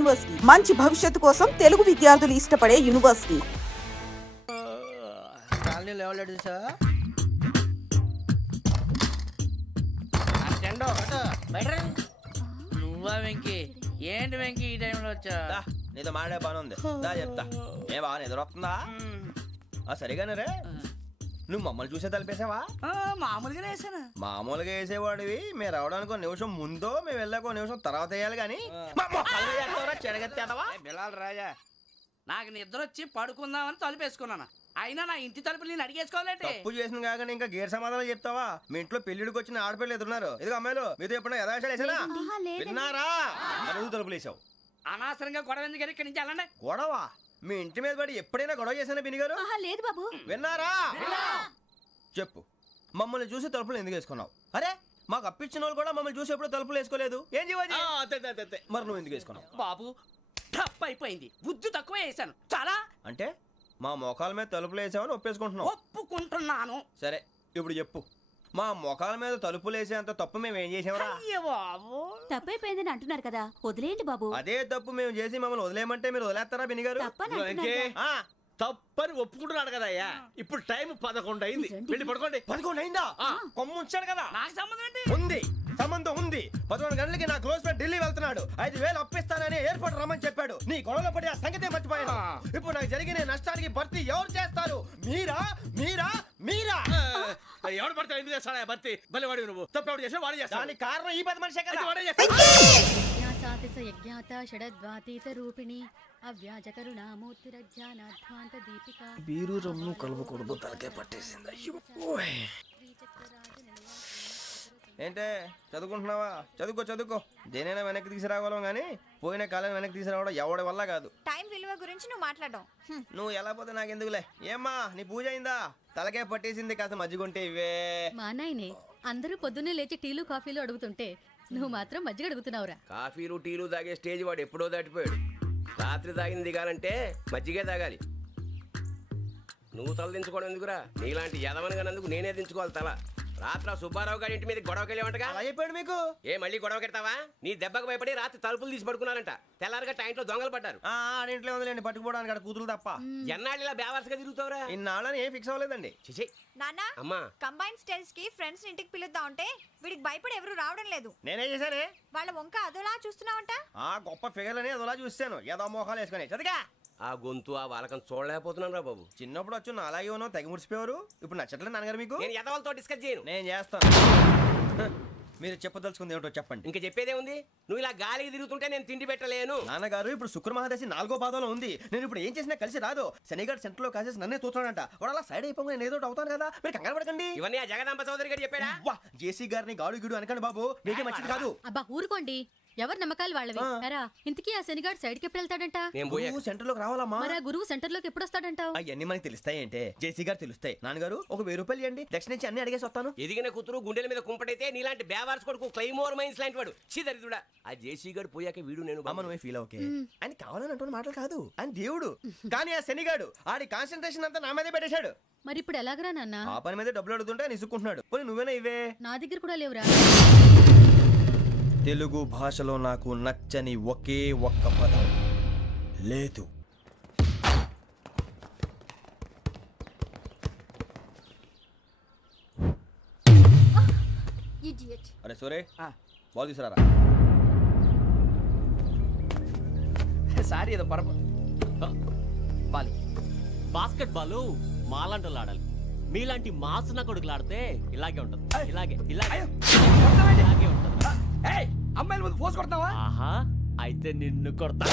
University మంచి భవిష్యత్తు కోసం తెలుగు విద్యార్థులు ఇష్టపడే యూనివర్సిటీ. నువ్వా వెంకీ? ఏంటి వెంకీ ఈ టైంలో వచ్చా? నీతో మాడే పని ఉంది, దా చెప్తా. ఏ బాగా నిద్రొస్తుందా? సరిగానే రే, నువ్వు మమ్మల్ని చూసే తలిపేసావా? మామూలుగానే వేసాను. మామూలుగా వేసేవాడివి. మేము రావడానికి 1 నిమిషం ముందో మేము వెళ్ళాక 1 నిమిషం తర్వాత వేయాలి కానీ బిలాల్ రాజా, నాకు నిద్ర వచ్చి పడుకుందామని తలుపేసుకున్నాను. అయినా నా ఇంటి తలుపులు నేను అడిగేసుకోవాలంటే తప్పు చేసిన కాక ఇంకా గేర్ సమాధానం చెప్తావా? మీ ఇంట్లో పెళ్లిడికి వచ్చిన ఆడపిల్లలు ఎదురున్నారు. ఇదిగో అమ్మాయిలు, మీతో ఎప్పుడైనా యథాశాలు వేసానా? విన్నారా? అడుగు తలుపులు వేసావు. అనవసరంగా గొడవ ఎందుకు ఇక్కడి నుంచి వెళ్ళండి. గొడవ? మీ ఇంటి మీద పడి ఎప్పుడైనా గొడవ చేశానా బిని గారు? లేదు బాబు. విన్నారా? చెప్పు, మమ్మల్ని చూసి తలుపులు ఎందుకు వేసుకున్నావు? అరే, మాకు అప్పించిన వాళ్ళు కూడా మమ్మల్ని చూసి ఎప్పుడు తలుపులు వేసుకోలేదు. ఏం చేయాలి? మరి నువ్వు ఎందుకు వేసుకున్నావు? బాబు టప్ అయిపోయింది, బుద్ధి తక్కువ వేసాను చాలా. అంటే మా మోకాల మీద తలుపులు వేసామని ఒప్పేసుకుంటున్నావు? ఒప్పుకుంటున్నాను. సరే, ఇప్పుడు చెప్పు, మా మొఖాల మీద తలుపులు వేసేంత తప్పు మేము ఏం చేసామరా? తప్పైపోయిందని అంటున్నారు కదా, వదిలేయండి బాబు. అదే తప్పు మేము చేసి మమ్మల్ని వదిలేయమంటే మీరు వదిలేస్తారా బిని గారు? తప్పని ఒప్పుకుంటున్నాడు కదా అయ్యా. ఇప్పుడు టైం 11 అయింది, వెళ్ళి పడుకోండి. 11 అయిందా? కొమ్ము ఉంచాడు కదా. నాకు సంబంధం ఏంటి? ఉంది, సంబంధం ఉంది. 11 గంటలకి నా క్లోజ్ ఫ్రెండ్ ఢిల్లీ వెళ్తున్నాడు. 5,000 అప్పిస్తానని ఎయిర్పోర్ట్ రమ్మని చెప్పాడు. నీ గొడవలో పడి ఆ సంగతే మర్చిపోయాను. ఇప్పుడు నాకు జరిగిన నష్టానికి భర్తీ ఎవరు చేస్తారు? మీరా మీరా మీరా? ఎవడు పడితే ఎందుకు చేస్తాడా భర్తీ? భలే వాడి నువ్వు. తప్పు ఎవడు చేసినా వాడే చేస్తాడు. దానికి కారణం ఈ 10 మనిషే కదా. బీరు రమ్ము కలపకూడదు, తలకే పట్టేసింది. ఏంటే చదువుకుంటున్నావా? చదువుకో. దేనైనా వెనక్కి తీసుకురావాలం గానీ పోయిన కాలం వెనక్కి తీసుకురావడం ఎవడి వల్ల కాదు. టైం విలువ గురించి నువ్వు మాట్లాడడం. నువ్వు ఎలా పోతే నాకు ఎందుకులే. ఏమ్మా, నీ పూజ అయిందా? తలకే పట్టేసింది, కాస్త మజ్జిగుంటే ఇవే. మా నాయనే అందరూ పొద్దున్నే లేచి టీలు కాఫీలు అడుగుతుంటే నువ్వు మాత్రం మజ్జిగ అడుగుతున్నావురా. కాఫీలు టీలు తాగే స్టేజ్ వాడు ఎప్పుడో దాటిపోయాడు. రాత్రి తాగింది దిగాలంటే మజ్జిగే తాగాలి. నువ్వు తల దించుకోవడం ఎందుకురా? నీలాంటి యదవనగానందుకు నేనే దించుకోవాలి తల. రాత్రి సుబ్బారావు గారి ఇంటి మీద గొడవకి వెళ్ళేవంటగా. అలా చెప్పాడు మీకు? ఏ మళ్ళీ గొడవ కెడతావా? నీ దెబ్బకు భయపడి రాత్రి తలుపులు తీసి పడుకున్నారంట. తెల్లారగా టైంట్లో దొంగలు పడ్డారు. ఆడింట్లో ఉందిలేండి, పట్టుకుపోవడానికి అక్కడ కూతురు తప్ప. ఎన్నాళ్ళు ఇలా బేవర్స్గా తిరుగుతావురా? ఇన్నాళ్ళని ఏం ఫిక్స్ అవ్వలేదండి. చిచి నాన్న, అమ్మా, కంబైన్ స్టైల్స్ కి ఫ్రెండ్స్ ఇంటికి పిలుద్దాం అంటే వీడికి భయపడి ఎవరు రావడం లేదు. నేనే చేశానే? వాళ్ళ వంక అదోలా చూస్తున్నావంట. గొప్ప ఫిగర్ అని అదోలా చూస్తాను. ఏదో మోహాలు వేసుకొని చదిగా. ఆ గొంతు ఆ వాలకం చూడలేకపోతున్నాను రా బాబు. చిన్నప్పుడు వచ్చి నా అలాగే ఉన్నావు, తెగ ముడిచిపోయారు. ఇప్పుడు నచ్చట్లేదు నాన్నగారు మీకు? నేను యదవలతో డిస్కస్ చేయను. నేను చేస్తాను. మీరు చెప్పదలుచుకుంది ఏమిటో చెప్పండి. ఇంకా చెప్పేదే ఉంది. నువ్వు ఇలా గాలికి తిరుగుతుంటే నేను తిండి పెట్టలేను. నాన్నగారు, ఇప్పుడు శుక్ర మహాదశి 4వ పాదంలో ఉంది. నేను ఇప్పుడు ఏం చేసినా కలిసి రాదు. శనిగారు సెంటర్ లో కాసేసి నన్నే చూస్తాడంట. వాడు అలా సైడ్ అయిపోయి నేను ఏదో అవుతాను కదా, మీరు కంగారు పడకండి. ఇవన్నీ ఆ జగదాంబ చౌదరి గారు చెప్పాడా? జేసీ గారిని గాడు గిడు అనకండి బాబు, మీకే మంచిది కాదు. అబ్బా ఊరుకోండి, ఎవరు నమ్మకాలు వాళ్ళవి. ఇంతకీ ఆ శనిగాడు సైడ్ కి ఎప్పుడు వెళ్తాడంట? సెంటర్ లోకి రావాలమ్మా. మరి ఆ గురువు సెంటర్ లోకి ఎప్పుడు వస్తాడంటావు? అవన్నీ మనకి తెలుస్తాయి అంటే జేసీ గారు తెలుస్తాయి. నాన్నగారు, ఒక 1000 రూపాయలు ఇవ్వండి, దక్షిణ నుంచి అన్ని అడిగేసి వస్తాను. ఎదిగిన కూతురు గుండెల మీద కుంపటైతే నీలాంటి బేవార్స్ కొడుకు క్లైమోర్ మైన్స్ లాంటి వాడు చీదరిదుడా. ఆ జేసీ గారు పోయాక వీడు నేను అమ్మ నువ్వే ఫీల్ ఓకే. ఆయన కావాలని అంటున్న మాటలు కాదు, ఆయన దేవుడు. కానీ ఆ శనిగాడు ఆడి కాన్సన్ట్రేషన్ అంతా నా మీదే పెట్టేశాడు. మరి ఇప్పుడు ఎలాగరా నాన్న? ఆ పని మీద డబ్బులు అడుగుతుంటే నిసుకుంటున్నాడు. పోనీ నువ్వేనా ఇవే? నా దగ్గర కూడా లేవురా. తెలుగు భాషలో నాకు నచ్చని ఒకే ఒక్క పదం లేదు. అరే సోరే, బాల్ తీసుకురారా. సారీ ఏదో బాస్కెట్ బాల్ మాలాంటి ఆడాలి. మీలాంటి మాసిన కొడుకులు ఆడితే ఇలాగే ఉంటది. ఇలాగే ఉంటది. అమ్మాయిల ముందు ఫోర్స్ కొడతావా? ఆహా, అయితే నిన్ను కొడతా.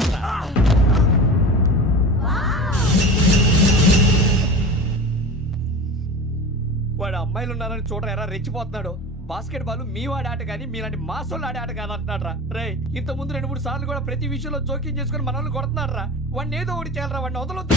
వాడు అమ్మాయిలు ఉన్నారని చూడరా ఎరా రెచ్చిపోతున్నాడు. బాస్కెట్ బాల్ మీ వాడి ఆట కానీ మీలాంటి మాసోళ్ళు ఆడే ఆట కాదు అంటున్నాడు రా. రే, ఇంత ముందు 2-3 సార్లు కూడా ప్రతి విషయంలో జోక్యం చేసుకుని మన వాళ్ళు కొడుతున్నాడు రా. వాడిని ఏదో ఒకటి చేయాలరా, వాడిని వదలొద్దు.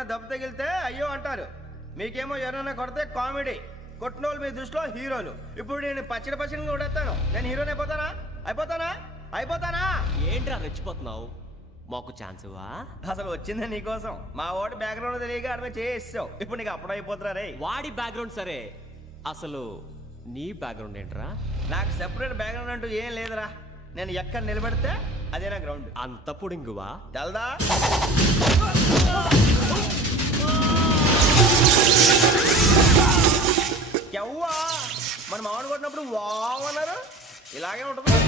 ఎవరైనా దెబ్బ తగిలితే అయ్యో అంటారు, మీకేమో ఎవరైనా కొడితే కామెడీ. కొట్టినోళ్ళు మీ దృష్టిలో హీరోలు. ఇప్పుడు నేను పచ్చడి కొడేస్తాను, నేను హీరోని అయిపోతానా? ఏంట్రా రెచ్చిపోతున్నావు? మాకు ఛాన్స్ ఇవ్వా? అసలు వచ్చిందే నీకోసం. మా వాడి బ్యాక్గ్రౌండ్ తెలియక అడమే చేసావు. ఇప్పుడు నీకు అప్పుడు అయిపోతున్నా రే. వాడి బ్యాక్గ్రౌండ్ సరే, అసలు నీ బ్యాక్గ్రౌండ్ ఏంట్రా? నాకు సెపరేట్ బ్యాక్గ్రౌండ్ అంటూ ఏం లేదురా. నేను ఎక్కడ నిలబడితే అదే నా గ్రౌండ్. అంత పుడింగువా? తెల్దా? ఎవ్వా మన మామిడి కొట్టినప్పుడు వావ్ అన్నారు, ఇలాగే ఉంటుంది.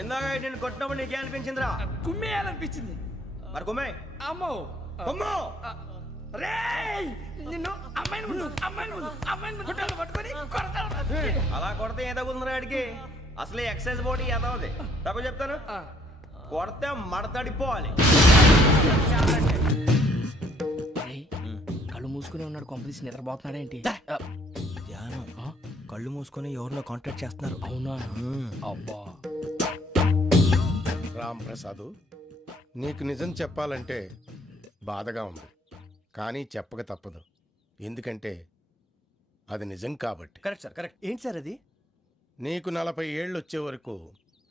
ఇందాక నేను కొట్టినప్పుడు నీకే అనిపించిందిరా? కుమ్మేయాలనిపించింది. మరి కుమ్మే. అమ్మో కుమ్మో. నిన్ను అమ్మాయిని పట్టుకొని అలా కొడితే ఏ తగ్గుతుందిరా ఆడికి? అసలు ఎక్సైజ్ బాడీ ఏదవుది తక్కువ చెప్తాను. కొడితే మడతడిపోవాలి. కళ్ళు మూసుకునే ఉన్నాడు, కొంపదీసి నిద్రపోతున్నాడేంటి? ధ్యానం. కళ్ళు మూసుకొని ఎవరినో కాంటాక్ట్ చేస్తున్నారు. అవునా? అబ్బా రామ్ ప్రసాద్, నీకు నిజం చెప్పాలంటే బాధగా ఉంది, కానీ చెప్పక తప్పదు. ఎందుకంటే అది నిజం కాబట్టి. Correct sir, correct. ఏంటి సార్ అది? నీకు 40 ఏళ్ళు వచ్చే వరకు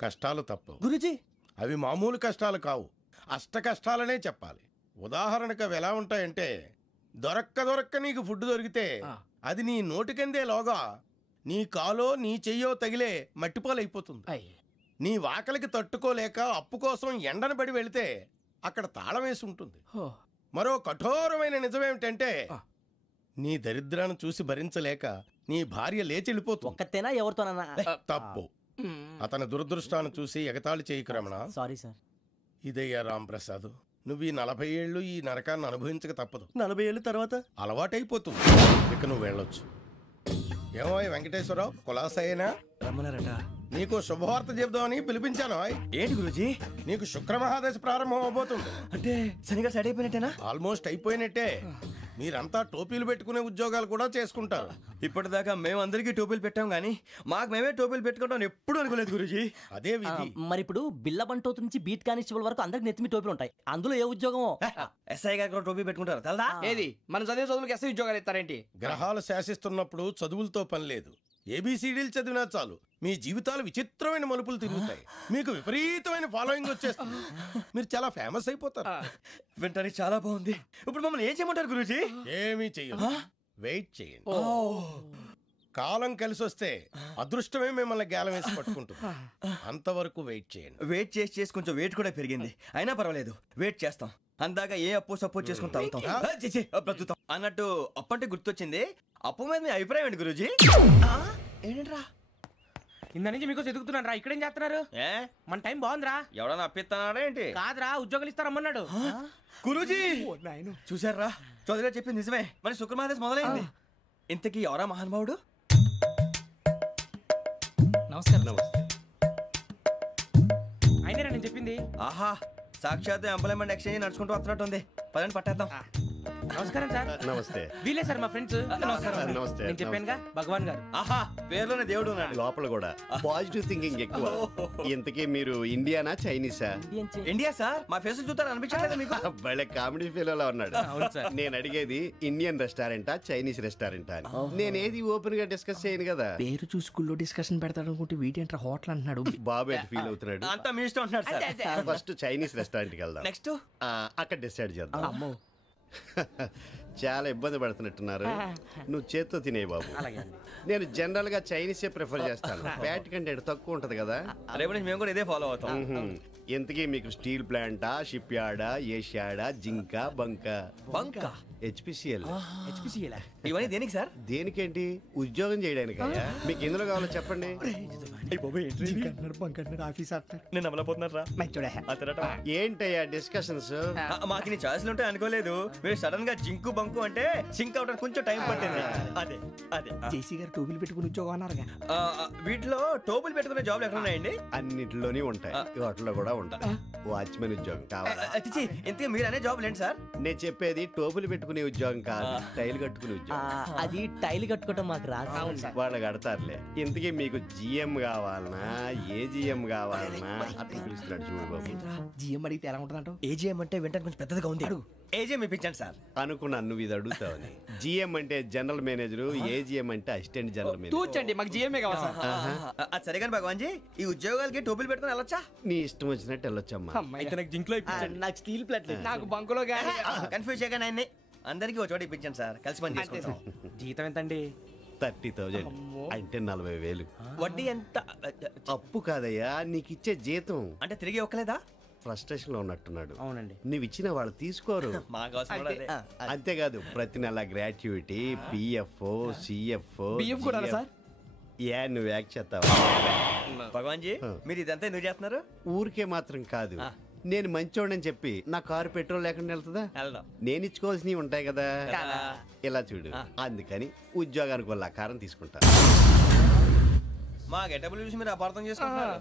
కష్టాలు తప్పవు గురూజీ. అవి మామూలు కష్టాలు కావు, అష్ట కష్టాలనే చెప్పాలి. ఉదాహరణకు అవి ఎలా ఉంటాయంటే, దొరక్క నీకు ఫుడ్ దొరికితే అది నీ నోటికందే లోగా నీ కాలో నీ చెయ్యో తగిలే మట్టిపాలైపోతుంది. నీ వాకలికి తట్టుకోలేక అప్పు కోసం ఎండను పడి వెళితే అక్కడ తాళం వేసి ఉంటుంది. మరో కఠోరమైన నిజమేమిటంటే, నీ దరిద్రాన్ని చూసి భరించలేక నీ భార్య లేచి వెళ్ళిపోతుంది. ఒక్కతేనా ఎవరితోనన్నా? తప్పు. అతని దురదృష్టాన్ని చూసి ఎగతాళి చేయకు రమణ. Sorry sir. ఇదయ్యా రాంప్రసాద్, నువ్వు ఈ 40 ఏళ్ళు ఈ నరకాన్ని అనుభవించక తప్పదు. 40 ఏళ్ళ తర్వాత అలవాటైపోతుంది. ఇక నువ్వు వెళ్ళొచ్చు. ఏమో వెంకటేశ్వరరావు, కులాసైనా రమ్మన్నారట. నీకు శుభవార్త చెబుదామని పిలిపించాను. ఏంటి గురూజీ? నీకు శుక్రమహాదశ ప్రారంభం అవబోతుంది. అంటే శనిగా సెట్ అయిపోయినట్టేనా? ఆల్మోస్ట్ అయిపోయినట్టే. మీరంతా టోపీలు పెట్టుకునే ఉద్యోగాలు కూడా చేసుకుంటారు. ఇప్పటిదాకా మేమందరికీ టోపీలు పెట్టాం గానీ మాకు మేమే టోపీలు పెట్టుకుంటాం ఎప్పుడు అనుకోలేదు గురూజీ. అదే విధి. మరి ఇప్పుడు బిల్ల బంటోతు నుంచి బీట్ కానిస్టేబుల్ వరకు అందరికి నెత్తిమి టోపీలు ఉంటాయి. అందులో ఏ ఉద్యోగం? ఎస్ఐ గారు కూడా టోపీ పెట్టుకుంటారు తెలదా? ఏది మన చదువులకు ఎస్ఐ ఉద్యోగాలు ఇస్తారేంటి? గ్రహాలు శాసిస్తున్నప్పుడు చదువులతో పని లేదు. ఏబిసిడీలు చదివినా చాలు మీ జీవితాలు విచిత్రమైన మలుపులు తిరుగుతాయి. మీకు విపరీతమైన ఫాలోయింగ్ వచ్చేస్తుంది. మీరు చాలా ఫేమస్ అయిపోతారు. వింటానికి చాలా బాగుంది. ఇప్పుడు మమ్మల్ని ఏం చేయమంటారు గురూజీ? ఏమీ చెయ్యదు, వెయిట్ చేయండి. కాలం కలిసి వస్తే అదృష్టమే మిమ్మల్ని గేలం వేసి పట్టుకుంటుంది. అంతవరకు వెయిట్ చేయండి. వెయిట్ చేసి కొంచెం వెయిట్ కూడా పెరిగింది. అయినా పర్వాలేదు, వెయిట్ చేస్తాం. అందాక ఏ అప్పు సపోర్ట్ చేసుకుని తాగుతాం అన్నట్టు. అప్పు అంటే గుర్తొచ్చింది. అప్పు మీద మీ అభిప్రాయం ఏంటి గురూజీ? ఏంటరా ఇంత నుంచి మీకు ఎదుగుతున్నాను రా. ఇక్కడేం చేస్తున్నారు? మన టైం బాగుందిరా. ఎవడన్నా అప్పిస్తున్నాడా ఏంటి? కాదురా, ఉద్యోగాలు ఇస్తారమ్మన్నాడు గురూజీ. చూసారా, చౌదరిగా చెప్పింది నిజమే. మరి శుక్రమహాదేశ్ మొదలైంది. ఇంతకీ ఎవరా మహానుభావుడు? నమస్కారం. అయినా నేను చెప్పింది. ఆహా, సాక్షాత్ ఎంప్లాయ్మెంట్ ఎక్స్చేంజ్ నడుచుకుంటూ వస్తున్నట్టు ఉంది. పదండి పట్టేద్దాం. నమస్కారం సార్. నమస్తే. వీలే సార్ మా ఫ్రెండ్స్. నమస్తే. నేను చెప్పానుగా భగవాన్ గారు. ఆహా పేర్లోనే దేవుడు ఉన్నాడు. లోపల కూడా పాజిటివ్ థింకింగ్ ఎక్కువ. ఇంతకీ మీరు ఇండియానా చైనీసా? India sir. మా ఫేస్ చూస్తారు అనిపించలేదు మీకు? భలే కామెడీ ఫీల్ అలా ఉన్నాడు. నేను అడిగేది ఇండియన్ రెస్టారెంటా చైనీస్ రెస్టారెంటా అని. నేనేది ఓపెన్ గా డిస్కస్ చేయను కదా. పేరు చూసుకుల్లో డిస్కషన్ పెడతాడు అనుకుంటే వీటేంట్రా హోటల్ అంటున్నాడు. బాబు ఎట్ ఫీల్ అవుతున్నాడు? అంతా మీ ఇష్టం అంటున్నాడు సార్. ఫస్ట్ చైనీస్ రెస్టారెంట్ కి వెళ్దాం. నెక్స్ట్ అక్కడ డిసైడ్ చేద్దాం. చాలా ఇబ్బంది పడుతున్నట్టున్నారు. నువ్వు చేత్తో తినే బాబు. నేను జనరల్ గా చైనీసే ప్రిఫర్ చేస్తాను. ఫ్యాట్ కంటెంట్ తక్కువ ఉంటది కదా. రేపు నుంచి మేము కూడా ఇదే ఫాలో అవుతాం. ఎంతకీ మీకు స్టీల్ ప్లాంటా, షిప్ యార్డా, ఏషియాడా, జింక, బంక, హెచ్పిసిఎల్. ఇవన్నీ దేనికి సార్? దేనికేంటి? ఉద్యోగం చేయడానికి. మీకు ఎందులో కావాలో చెప్పండి. నేను అమలపోతున్నారా? ఏంటయ్యా డిస్కషన్స్? మాకు నీ ఛాయిస్లు ఉంటాయి అనుకోలేదు. మీరు సడన్ గా జింకు బంకు అంటే సింక్ అవడానికి కొంచెం టైం పట్టింది. అదే అదే జేసీ గారు టోబుల్ పెట్టుకుని ఉద్యోగం అన్నారుగా. వీటిలో టోబుల్ పెట్టుకునే జాబ్లు ఎక్కడ ఉన్నాయండి? అన్నిటిలోనే ఉంటాయి. వాటిలో కూడా ఉంటాయి. వాచ్మెన్ ఉద్యోగం కావాలా? ఇంతకీ మీరు అనే జాబ్ ఏంటి సార్? నేను చెప్పేది టోపులు పెట్టుకునే ఉద్యోగం కాదు, టైల్ కట్టుకునే ఉద్యోగం. అది టైల్ కట్టుకోవటం మాకు రాదు. వాళ్ళు కడతారులే. ఇంతకీ మీకు జిఎం కావాలనా, ఏ జిఎం కావాలనా? అట్లా పిలుస్తున్నాడు చూడు బాబు. జిఎం అడిగితే ఎలా ఉంటుందంట? ఏజిఎం అంటే వెంటనే కొంచెం పెద్దదిగా ఉంది. ఏజిఎం ఇప్పించండి సార్. అనుకున్నాను నువ్వు ఇది అడుగుతావని. జిఎం అంటే జనరల్ మేనేజర్, ఏజిఎం అంటే అసిస్టెంట్ జనరల్ మేనేజర్. తూచండి, మాకు జిఎంఏ కావాలి సార్. అది సరే కానీ భగవాన్ జీ, ఈ ఉద్యోగాలకి టోపులు పెట్టుకుని వెళ్ళొచ్చా? నీ ఇష్టం వచ్చినట్టు వెళ్ళొచ్చమ్మా. నాకు జింక్లో నాకు స్టీల్ ప్లేట్ నాకు బంకులో కానీ కన్ఫ్యూజ్ చేయగానే ఆయన్ని అందరికీ ఒక చోట ఇప్పించండి సార్. కలిసి పని చేసుకుంటాం. జీతం ఎంతండి? 30,000 అంటే 40,000. వడ్డీ ఎంత? అప్పు కాదయ్యా, నీకు ఇచ్చే జీతం. అంటే తిరిగి ఒక్కలేదా? ఫ్రస్ట్రేషన్ లో ఉన్నట్టున్నాడు. అవునండి. నువ్వు ఇచ్చిన వాళ్ళు తీసుకోరు. అంతేకాదు ప్రతి నెల గ్రాట్యుటీ, పిఎఫ్, సిఎఫ్. బిఎఫ్ కూడా సార్? ఏ నువ్వు యాక్ట్ చేస్తావా? భగవాన్ జీ మీరు ఇదంతా ఎందుకు చేస్తున్నారు? ఊరికే మాత్రం కాదు, నేను మంచోడని చెప్పి నా కారు పెట్రోల్ లేకుండా వెళ్తుందా? నేను ఇచ్చుకోవాల్సినవి ఉంటాయి కదా. ఇలా చూడు, అందుకని ఉద్యోగానికి వాళ్ళ ఆకారం తీసుకుంటా. మా గెటబుల్ చూసి మీరు అపార్థం చేసుకుంటున్నారు.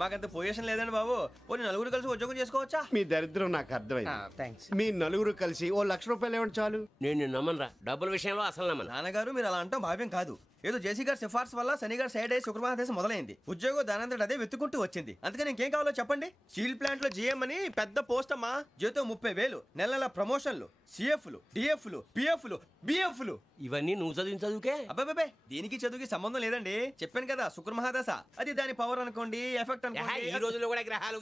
మాకంత పొజిషన్ లేదండి బాబు. పోనీ నలుగురు కలిసి ఉద్యోగం చేసుకోవచ్చా? మీ దరిద్రం నాకు అర్థమైంది. మీ నలుగురు కలిసి ₹1,00,000 ఇవ్వండి చాలు. నేను నమ్మనరా, డబ్బుల విషయంలో అసలు నమ్మను. నాన్నగారు మీరు అలా అంటాం భావ్యం కాదు. ఏదో జేసీ గారి సిఫార్సు వల్ల శని గారు సైడ్ అయ్యి శుక్రవారం మొదలైంది. ఉద్యోగం దానంతటి అదే వెతుకుంటూ వచ్చింది. అందుకని ఇంకేం కావాలో చెప్పండి. స్టీల్ ప్లాంట్ లో జిఎం అని పెద్ద పోస్ట్ అమ్మా. జీతం 30,000, నెల నెల ప్రమోషన్లు, సిఎఫ్లు, డిఎఫ్లు, పిఎఫ్లు, బిఎఫ్లు. ఇవన్నీ నువ్వు చదివిన చదువుకే? అబ్బాబే దీనికి చదువుకి సంబంధం లేదండి. చెప్పాను కదా శుక్ర మహాదశ. అది దాని పవర్ అనుకోండి, ఎఫెక్ట్ అనుకోండి. ఈ రోజుల్లో కూడా గ్రహాలు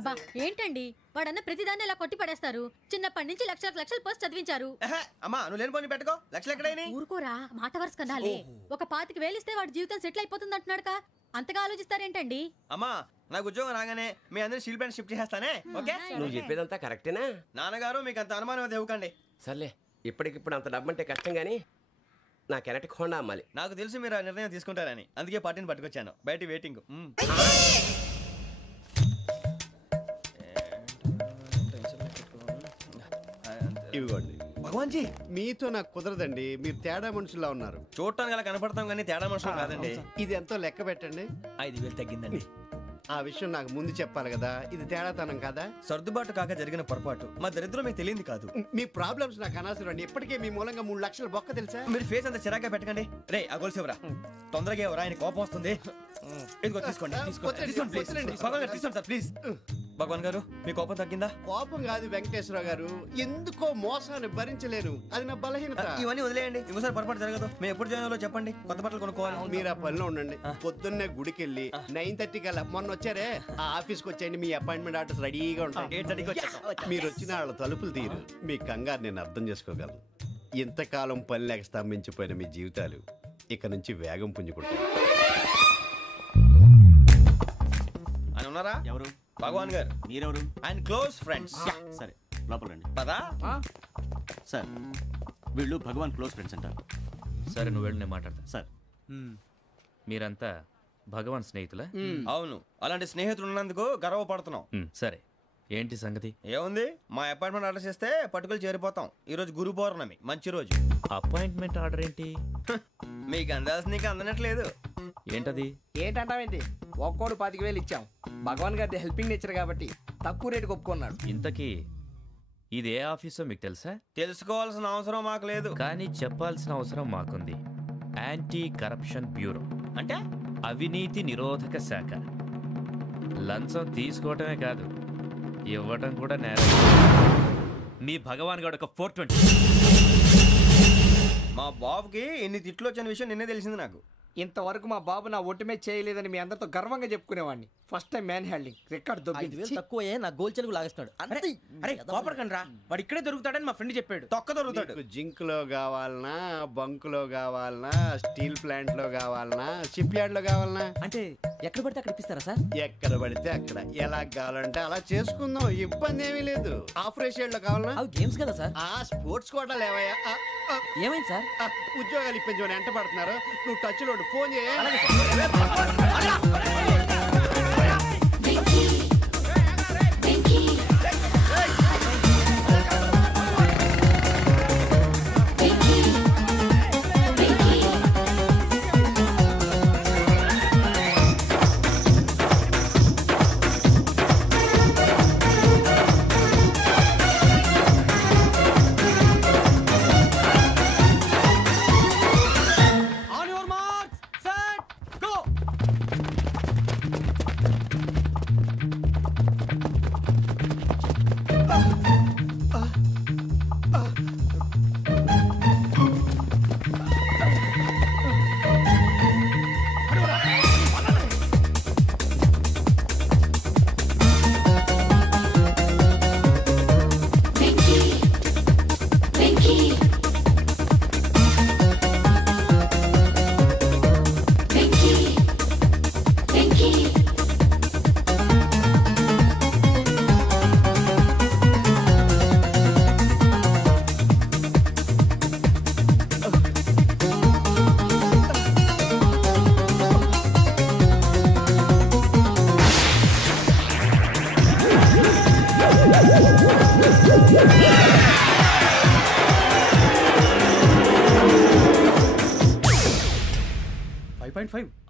అబ్బా ఏంటండి వాడన్న ప్రతిదాన్ని ఇలా కొట్టి పడేస్తారు. చిన్నప్పటి నుంచి లక్షలు పోస్ట్ చదివించారు. అమ్మా నువ్వు లేని పోనీ పెట్టుకో. లక్షలు ఎక్కడైనా ఊరుకోరా, మాట వరుస కనాలి. ఒక 25,000 ఇస్తే వాడి జీవితం సెటిల్ అయిపోతుంది అంటున్నాడుగా. అంతగా ఆలోచిస్తారేంటండి? అమ్మా నాకు ఉద్యోగం రాగానే మీ అందరూ స్టీల్ ప్లాంట్ షిఫ్ట్ చేస్తానే. ఓకే నువ్వు చెప్పేదంతా కరెక్టేనా? నాన్నగారు మీకు అంత అనుమానం అయితే ఇవ్వకండి. సర్లే, ఇప్పటికిప్పుడు అంత డబ్బు అంటే కష్టం గానీ నా కెనటిక్ హోండా అమ్మాలి. నాకు తెలుసు మీరు ఆ నిర్ణయం తీసుకుంటారని, అందుకే పార్టీని పట్టుకొచ్చాను. బయట వెయిటింగ్. ఇవ్వండి. భగవాన్ జీ మీతో నాకు కుదరదండి, మీరు తేడా మనుషుల్లా ఉన్నారు. చూడటానికి అలా కనపడతాం కానీ తేడా మనుషులు కాదండి. ఇది ఎంతో లెక్క పెట్టండి. 5,000 తగ్గిందండి. ఆ విషయం నాకు ముందు చెప్పాలి కదా. ఇది తేడాతనం కదా. సర్దుబాటు కాక జరిగిన పొరపాటు. మా దరిద్రం మీకు తెలియదు కాదు. మీ ప్రాబ్లమ్స్ నాకు అనవసరం అండి. ఇప్పటికే మీ మూలంగా 3 లక్షల బొక్క తెలుసా. మీరు ఫేస్ అంత చిరాగ్గా పెట్టకండి. రే ఆ గొలుసేవరా, తొందరగా ఎవరా, ఆయన కోపం వస్తుంది. ఇదిగో తీసుకోండి. తీసుకోండి సార్ ప్లీజ్. భగవాన్ గారు మీ కోపం తగ్గిందా? కోపం కాదు వెంకటేశ్వర గారు, ఎందుకో మోసాన్ని భరించలేను. అది నా బలహీనత. ఇవన్నీ వదిలేయండి, ఇంకోసారి పొరపాటు జరగదు. మేము ఎప్పుడు జాయిన్ అవ్వాలో చెప్పండి, కొత్త బట్టలు కొనుక్కోవాలి. మీరు ఆ పనిలో ఉండండి. పొద్దున్నే గుడికి వెళ్ళి 9:30 కల్లా, మొన్న వచ్చారే ఆ ఆఫీస్కి వచ్చేయండి. మీ అపాయింట్మెంట్ ఆర్డర్స్ రెడీగా ఉంటాయి. 8:30కి వచ్చేస్తాం. మీరు వచ్చిన వాళ్ళ తలుపులు తీరు. మీ కంగారు నేను అర్థం చేసుకోగలను. ఇంతకాలం పని లేక స్తంభించిపోయిన మీ జీవితాలు ఇక నుంచి వేగం పుంజుకుంటాయి. ఆయన ఉన్నారా? ఎవరు? భగవాన్ గారు. మీరెవరు? ఆయన క్లోజ్ ఫ్రెండ్స్. సరే లోపల రండి. పదా సార్ వీళ్ళు భగవాన్ క్లోజ్ ఫ్రెండ్స్ అంటారు. సరే నువ్వు వెళ్ళి నేను మాట్లాడతా. సార్ మీరంతా భగవాన్ స్నేహితులా? అవును, అలాంటి స్నేహితులు ఉన్నందుకు గర్వపడుతున్నాం. సరే ఏంటి సంగతి? ఏముంది, మా అపాయింట్మెంట్ ఆర్డర్ చేస్తే పట్టుకులు చేరిపోతాం. ఈ రోజు గురు పౌర్ణమి, మంచి రోజు. అపాయింట్మెంట్ ఆర్డర్ ఏంటి? మీకు అందాల్సిన నీకు అందనట్లేదు. ఏంటది? ఏంటంటావేంటి? ఒక్కోడు 25,000 ఇచ్చాం. భగవాన్ గారి హెల్పింగ్ నేచర్ కాబట్టి తక్కువ రేటుకి ఒప్పుకున్నాడు. ఇంతకీ ఇదే ఆఫీసో మీకు తెలుసా? తెలుసుకోవాల్సిన అవసరం మాకు లేదు, కానీ చెప్పాల్సిన అవసరం మాకుంది. యాంటీ కరప్షన్ బ్యూరో అంటే అవినీతి నిరోధక శాఖ. లంచం తీసుకోవటమే కాదు, ఇవ్వటం కూడా నేరం. మీ భగవాన్ గారు ఒక 420. మా బాబుకి ఇన్ని తిట్లు వచ్చిన విషయం నిన్నే తెలిసింది నాకు. ఇంతవరకు మా బాబు నా ఒట్టుమే చేయలేదని మీ అందరితో గర్వంగా చెప్పుకునేవాడిని. First time man handling record దొబ్బింది. తక్కువ నా గోల్ చెలుగు లాగేస్తున్నాడు. అరే కోపడకండి రా, వాడు ఇక్కడే దొరుకుతాడని మా ఫ్రెండ్ చెప్పాడు. తొక్క దొరుకుతాడు. జింక్ లో కావాలనా, బంక్ లో కావాలనా, స్టీల్ ప్లాంట్ లో కావాలనా, షిప్ యార్డ్ లో కావాలనా? అంటే ఎక్కడ పడితే అక్కడ ఇప్పిస్తారా సార్? ఎక్కడ పడితే అక్కడ, ఎలా కావాలంటే అలా చేసుకుందాం, ఇబ్బంది ఏమీ లేదు. ఆపరేషన్ లో కావాలనా? అవి గేమ్స్ కదా సార్. స్పోర్ట్స్ కోటా లేవయ్యా. ఏమైంది సార్? ఉద్యోగాలు ఇప్పించమని ఎంట పడుతున్నారు. నువ్వు టచ్ లో ఫోన్ చేయ.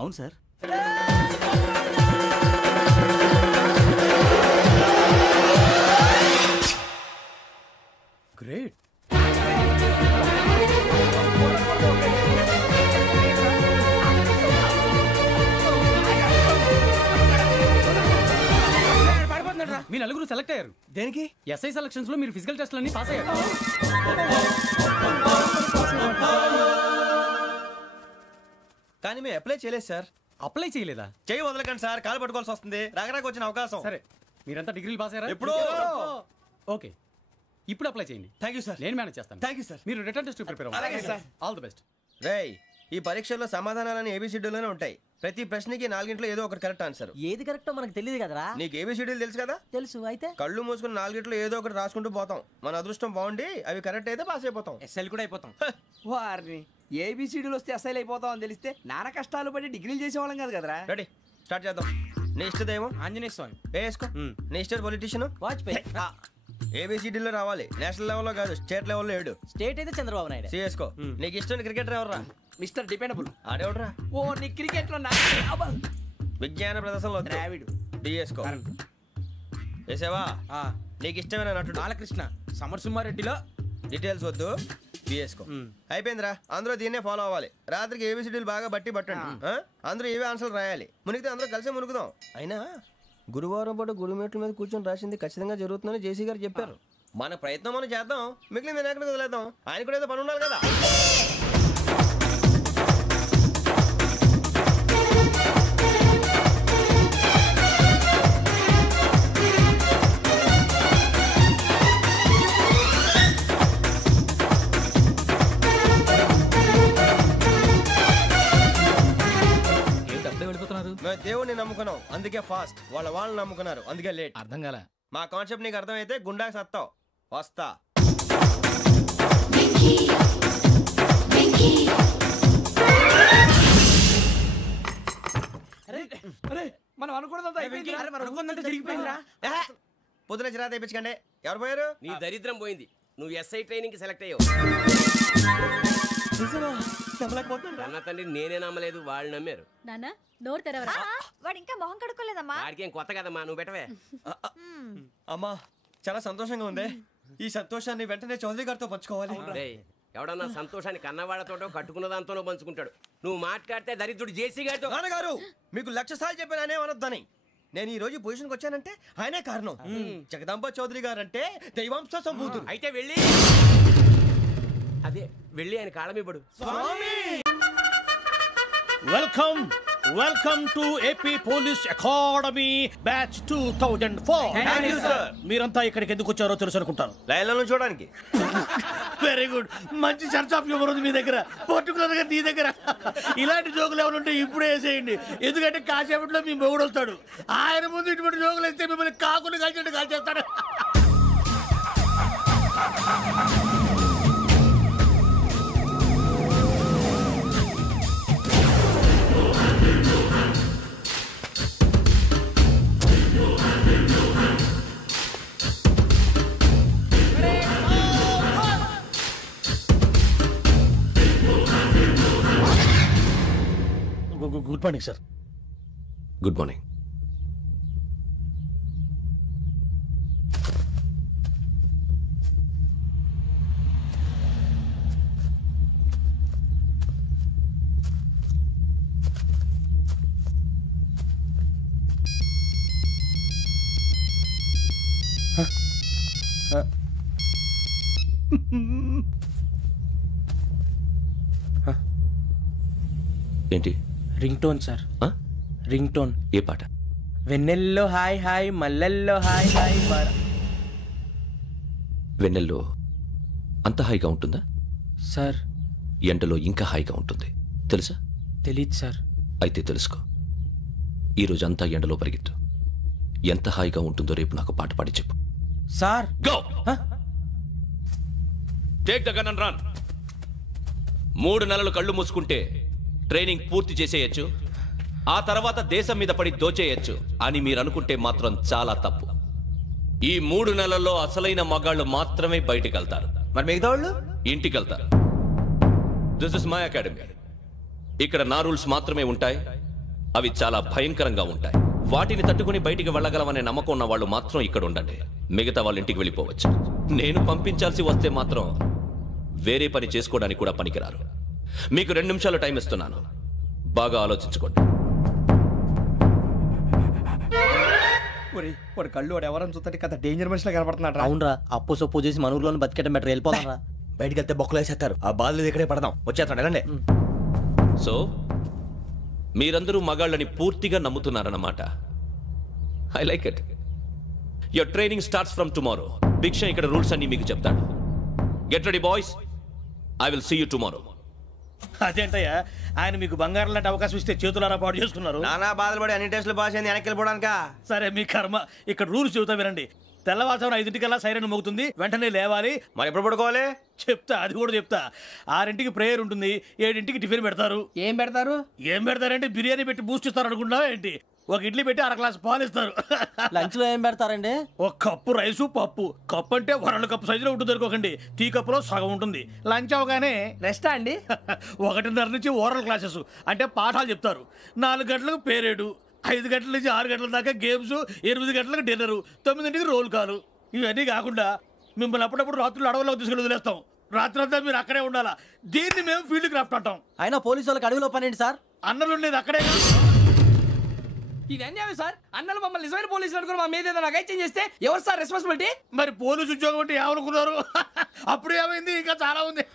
అవును సార్. గ్రేట్. మీ నలుగురు సెలెక్ట్ అయ్యారు. దేనికి? ఎస్ఐ సెలక్షన్స్ లో మీరు ఫిజికల్ టెస్ట్ అన్ని పాస్ అయ్యారు. కానీ మేము అప్లై చేయలేదు సార్. అప్లై చేయలేదా? చేయి వదలకండి సార్, కాలు పట్టుకోవాల్సి వస్తుంది. రాగరాకు వచ్చిన అవకాశం. సరే, మీరంతా డిగ్రీలు పాస్ అయ్యారా? ఎప్పుడో. ఓకే, ఇప్పుడు అప్లై చేయండి. Thank you sir. నేను మేనేజ్ చేస్తాను. Thank you sir. మీరు రిటర్న్ టెస్ట్ ప్రిపేర్ అవ్వండి. అలాగే సార్. All the best. రేయ్, ఈ పరీక్షల్లో సమాధానాలని ఏబిసిడ్యూల్లోనే ఉంటాయి. ప్రతి ప్రశ్నకి 4 ఏదో ఒకటి కరెక్ట్ ఆన్సర్. ఏది కరెక్టో మనకు తెలియదు కదరా. నీకు ఏబిసిడ్యూల్ తెలుసు కదా? తెలుసు. అయితే కళ్ళు మూసుకుని 4 ఏదో ఒకటి రాసుకుంటూ పోతాం. మన అదృష్టం బాగుండి అవి కరెక్ట్ అయితే పాస్ అయిపోతాం. ఎస్ఎల్ కూడా అయిపోతాం. వారిని ఏబిసిడీలు వస్తే ఎస్ఐలు అయిపోతాం అని తెలిస్తే నాన్న కష్టాలు పడి డిగ్రీలు చేసేవాళ్ళం కాదు కదరా. రెడీ, స్టార్ట్ చేద్దాం. నీ ఇష్టదేమో ఆంజనేయ స్వామి. వేసుకో. నీ ఇష్ట పొలిటీషియన్ వాజ్పేయి. ఏబిసిడీలో రావాలి. నేషనల్ లెవెల్లో కాదు, స్టేట్ లెవెల్లో 7. స్టేట్ అయితే చంద్రబాబు నాయుడు. సిఎస్కో. నీకు ఇష్టం క్రికెటర్ ఎవర్రా? Mister dependable. ఆడేవడరా? ఓ, నీ క్రికెట్ లో విజ్ఞాన ప్రదర్శనలో ద్రావిడు. డిఎస్కో. వేసావా? నీకు ఇష్టమైన నటుడు? బాలకృష్ణ. సమర్ సుమారెడ్డిలో డీటెయిల్స్ వద్దు, బిఎస్కో. అయిపోయిందిరా. అందరూ దీన్నే ఫాలో అవ్వాలి. రాత్రికి ఏబిసిడీలు బాగా బట్టి పట్టండి. అందరూ ఏవే ఆన్సర్లు రాయాలి. మునిగితే అందరూ కలిసి మునుగుదాం. అయినా గురువారం పాటు గురుమేట్ల మీద కూర్చొని రాసింది ఖచ్చితంగా జరుగుతుందని జేసీ గారు చెప్పారు. మన ప్రయత్నం మనం చేద్దాం, మిగిలింది నేను ఎక్కడికి వదిలేద్దాం. ఆయన కూడా ఏదో పని ఉండాలి కదా. మేము దేవుడిని నమ్ముకున్నాం, అందుకే ఫాస్ట్. వాళ్ళని నమ్ముకున్నారు, అందుకే లేట్. అర్థం కాల. మా కాన్సెప్ట్ నీకు అర్థమైతే గుండాకి సత్తావు. వస్తా. మనం అనుకున్నదంతా జరిగిపోయిందిరా. పొద్దున చిరా తెప్పించకండి. ఎవరు పోయారు? నీ దరిద్రం పోయింది. నువ్వు ఎస్ఐ ట్రైనింగ్ కి సెలెక్ట్ అయ్యావు. అన్న తండ్రి నేనే నమ్మలేదు, వాళ్ళు నమ్మారు. నాన్న నోరు తెరవరా. వాడు ఇంకా మొహం కడుక్కోలేదమ్మా. వాడికి ఏం కొత్త కదమ్మా, నువ్వు పెట్టవే. అమ్మా చాలా సంతోషంగా ఉంది. ఈ సంతోషాన్ని వెంటనే చౌదరి గారితో పంచుకోవాలి. ఎవడన్నా సంతోషాన్ని కన్నవాళ్లతోటో కట్టుకున్న దాంతోనో పంచుకుంటాడు. నువ్వు మాట్లాడితే దరిద్రుడు జేసీ గారితో. నాన్నగారు మీకు 1,00,000 సార్లు చెప్పానే అనొద్దని. నేను ఈ రోజు పొజిషన్కి వచ్చానంటే ఆయనే కారణం. జగదాంబ చౌదరి గారు అంటే దైవాంశ సంభూతుడు. అయితే వెళ్ళి ఆయన కాళమివ్వడు. Welcome to AP police academy batch 2004. మీరంతా ఇక్కడికి ఎందుకు వచ్చారో తెలుసు అనుకుంటాను. లైన్లను చూడడానికి. Very good. మంచి సెన్స్ ఆఫ్ హ్యూమర్ ఉంది మీ దగ్గర, పర్టికులర్ గా నీ దగ్గర. ఇలాంటి జోకులు ఏమైనా ఉంటే ఇప్పుడే వేసేయండి, ఎందుకంటే కాసేపట్లో మీ మొగుడు వస్తాడు. ఆయన ముందు ఇటువంటి జోకులు వేస్తే మిమ్మల్ని కాకుని కాల్చేట్టు కాల్చేస్తాడు. Good morning sir. Good morning. ఏంటి? Ring tone sir. Ring tone. ఏ పాట? వెన్నెల్లో హాయ్ హాయ్ మల్లెల్లో హాయ్ హాయ్. వెన్నెల్లో అంత హాయిగా ఉంటుందా సార్? ఎండలో ఇంకా హాయిగా ఉంటుంది తెలుసా? తెలీదు సార్. అయితే తెలుసుకో. ఈరోజు అంతా ఎండలో పరిగెత్తు. ఎంత హాయిగా ఉంటుందో రేపు నాకు పాట పాడి చెప్పు. Sir go. Take the gun and run. 3 నెలలు కళ్ళు మూసుకుంటే ట్రైనింగ్ పూర్తి చేసేయచ్చు, ఆ తర్వాత దేశం మీద పడి దోచేయచ్చు అని మీరు అనుకుంటే మాత్రం చాలా తప్పు. ఈ 3 నెలల్లో అసలైన మగాళ్ళు మాత్రమే బయటికి వెళ్తారు. మరి మిగతా వాళ్ళు ఇంటికి వెళ్తారు. This is my academy. ఇక్కడ నా రూల్స్ మాత్రమే ఉంటాయి. అవి చాలా భయంకరంగా ఉంటాయి. వాటిని తట్టుకుని బయటికి వెళ్ళగలమనే నమ్మకం ఉన్న వాళ్ళు మాత్రం ఇక్కడ ఉండండి. మిగతా వాళ్ళు ఇంటికి వెళ్ళిపోవచ్చు. నేను పంపించాల్సి వస్తే మాత్రం వేరే పని చేసుకోవడానికి కూడా పనికిరారు. మీకు 2 నిమిషాలు టైం ఇస్తున్నాను, బాగా ఆలోచించుకోండి. వాడు కళ్ళు వాడు ఎవరని చూస్తే కదా డేంజర్ మనిషిలో కనపడుతున్నాడు. అవునరా, అప్పు సొప్పు చేసి మన ఊర్లో బతికేయడం బెటర్. వెళ్ళిపోతారా? బయటికి వెళ్తే బొక్కలు వేసేస్తారు. ఆ బాధలు ఇక్కడే పడదాం. వచ్చేస్తాడు వెళ్ళండి. సో మీరందరూ మగాళ్ళని పూర్తిగా నమ్ముతున్నారన్నమాట. I like it. Your training starts from tomorrow. Bhiksha ఇక్కడ రూల్స్ అన్ని మీకు చెప్తాడు. Get ready boys, I will see you tomorrow. అదేంటయ్యా, ఆయన మీకు బంగారం లాంటి అవకాశం ఇస్తే చేతులారా పాటు చేసుకున్నారు. నానా బాధలు పడి అన్ని టెస్టులు పాస్ అయింది, వెనక్కి వెళ్ళిపోవడానికా? సరే మీ కర్మ. ఇక్కడ రూల్స్ చెబుతా వినండి. తెల్లవారుజామున 5 సైరన్ మోగుతుంది, వెంటనే లేవాలి. మరి ఎప్పుడు పడుకోవాలి చెప్తా, అది కూడా చెప్తా. 6 ప్రేయర్ ఉంటుంది, 7 టిఫిన్ పెడతారు. ఏం పెడతారంటే బిర్యానీ పెట్టి బూస్ట్ ఇస్తారు అనుకుంటున్నావా ఏంటి? ఒక ఇడ్లీ పెట్టి 1 గ్లాస్ పాలు ఇస్తారు. లంచ్ లో ఏం పెడతారండి? 1 కప్పు రైసు పప్పు. కప్పు అంటే 1 కప్పు సైజులో ఉంటుంది అనుకోకండి. టీ కప్పులో సగం ఉంటుంది. లంచ్ అవగానే రెస్టా అండి? 1:30 నుంచి ఓరల్ క్లాసెస్ అంటే పాఠాలు చెప్తారు. 4 గంటలకు పేరేడు, 5 గంటల నుంచి 6 గంటల దాకా గేమ్స్, 8 గంటలకు డిన్నరు, 9 రోల్ కాలు. ఇవన్నీ కాకుండా మిమ్మల్ని అప్పుడప్పుడు రాత్రులు అడవుల్లో తీసుకెళ్ళి వదిలేస్తాం. రాత్రి అంతా మీరు అక్కడే ఉండాలా. దీన్ని మేము ఫీల్డ్ క్రాఫ్ట్ అంటాం. అయినా పోలీసు వాళ్ళకి అడవిలో పని ఏంటి సార్? అన్నలు ఉండేది అక్కడే. ఇది అన్యాయం సార్. అన్నలు మమ్మల్ని నిజమైన పోలీసులు అనుకుని మా మీద ఏదైనా నగైత్యం చేస్తే ఎవరు సార్ రెస్పాన్సిబిలిటీ? మరి పోలీసు ఉద్యోగం అంటే ఏమనుకున్నారు? అప్పుడు ఏమైంది? ఇంకా చాలా ఉంది.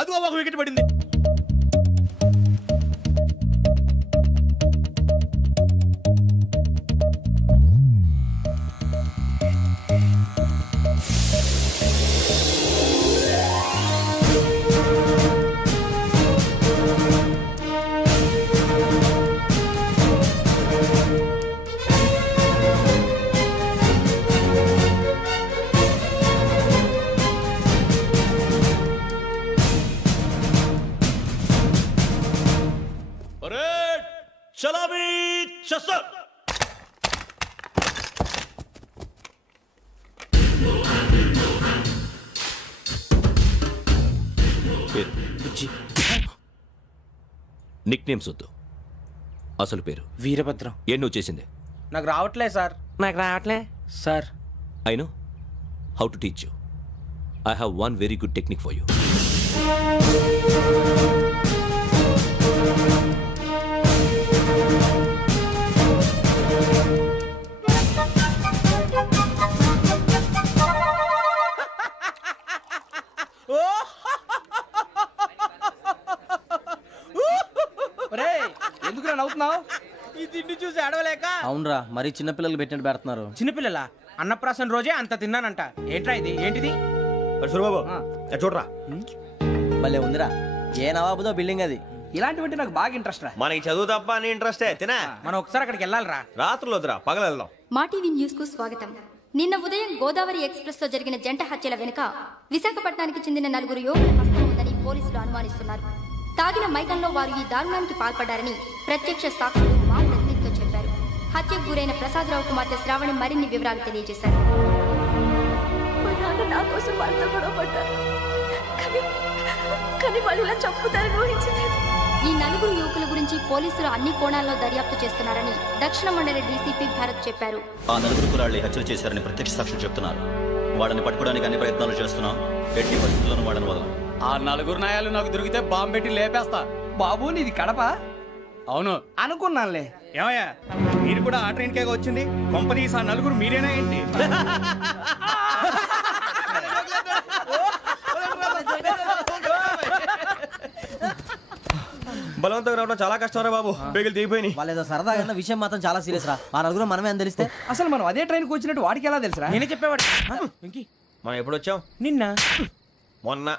అది ఒక వికెట్ పడింది. చలామీ చసర్. నిక్ నేమ్స్ వద్దు, అసలు పేరు. వీరభద్రం. ఏం నువ్వు చేసింది? నాకు రావట్లే సార్. నాకు రావట్లే sir. అయినో how to teach you. I have one very good technique for you. ఎందుకు నవ్వుతున్నావు? ఈ తిండి చూసి అడవలేక. అవునరా, మరి చిన్నపిల్లలు పెట్టినట్టు పెడుతున్నారు. చిన్నపిల్లల అన్నప్రాసన రోజే అంత తిన్నానంట. ఏంట్రా ఇది? ఏంటిది? సూరిబాబు చూడరా, భలే ఉందిరా. ఏ నవాబుదో బిల్డింగ్ అది. ఇలాంటివంటే నాకు బాగా ఇంట్రెస్ట్ రా. మనకి చదువు తప్ప అని ఇంట్రెస్టే. తినా మనం ఒకసారి అక్కడికి వెళ్ళాలిరా. రాత్రులు వద్దురా, పగలు వెళ్దాం. మా టీవీ న్యూస్ కు స్వాగతం. నిన్న ఉదయం గోదావరి ఎక్స్ప్రెస్ లో జరిగిన జంట హత్యల వెనుక విశాఖపట్నానికి చెందిన 4 యువకుల హస్తం ఉందని పోలీసులు అనుమానిస్తున్నారు. తాగిన మైకంలో వారు ఈ దారుణానికి పాల్పడ్డారని ప్రత్యక్ష సాక్షులు మా ప్రతినిధితో చెప్పారు. హత్యకు గురైన ప్రసాదరావు కుమార్తె శ్రావణి మరిన్ని వివరాలు తెలియజేశారు. నా కోసం వాళ్ళతో గొడవ పడ్డారు, కానీ వాళ్ళు ఇలా చంపుతారని ఊహించలేదు. ఈ 4 యువకుల గురించి పోలీసులు అన్ని కోణాల్లో దర్యాప్తు చేస్తున్నారని దక్షిణ మండలి డీసీపీ భరత్ చెప్పారు. ఆ 4 కులాళ్లే హత్యలు చేశారని ప్రత్యక్ష సాక్షులు చెప్తున్నారు. వాళ్ళని పట్టుకోవడానికి అన్ని ప్రయత్నాలు చేస్తున్నాం. ఎట్టి పరిస్థితుల్లోనూ వాళ్ళని వదలం. ఆ 4 నాయాలు నాకు దొరికితే బాంబు పెట్టి లేపేస్తా. బాబు నీది కడప? అవును అనుకున్నానులే. ఏమయ్యా, మీరు కూడా ఆ ట్రైన్ కేగా వచ్చింది? కంపెనీస్ ఆ 4 మీరేనా ఏంటి? బలవంతంగా రావడం చాలా కష్టం రా బాబు. బేగులు దిగిపోయినాయి. వాళ్ళేదో సరదాగా విషయం మాత్రం చాలా సీరియస్ రా. ఆ 4 మనమే అని తెలిస్తే అసలు మనం అదే ట్రైన్కి వచ్చినట్టు వాడికి ఎలా తెలుసురా? నేనే చెప్పేవాడు. మనం ఎప్పుడు వచ్చాం? నిన్న మొన్న.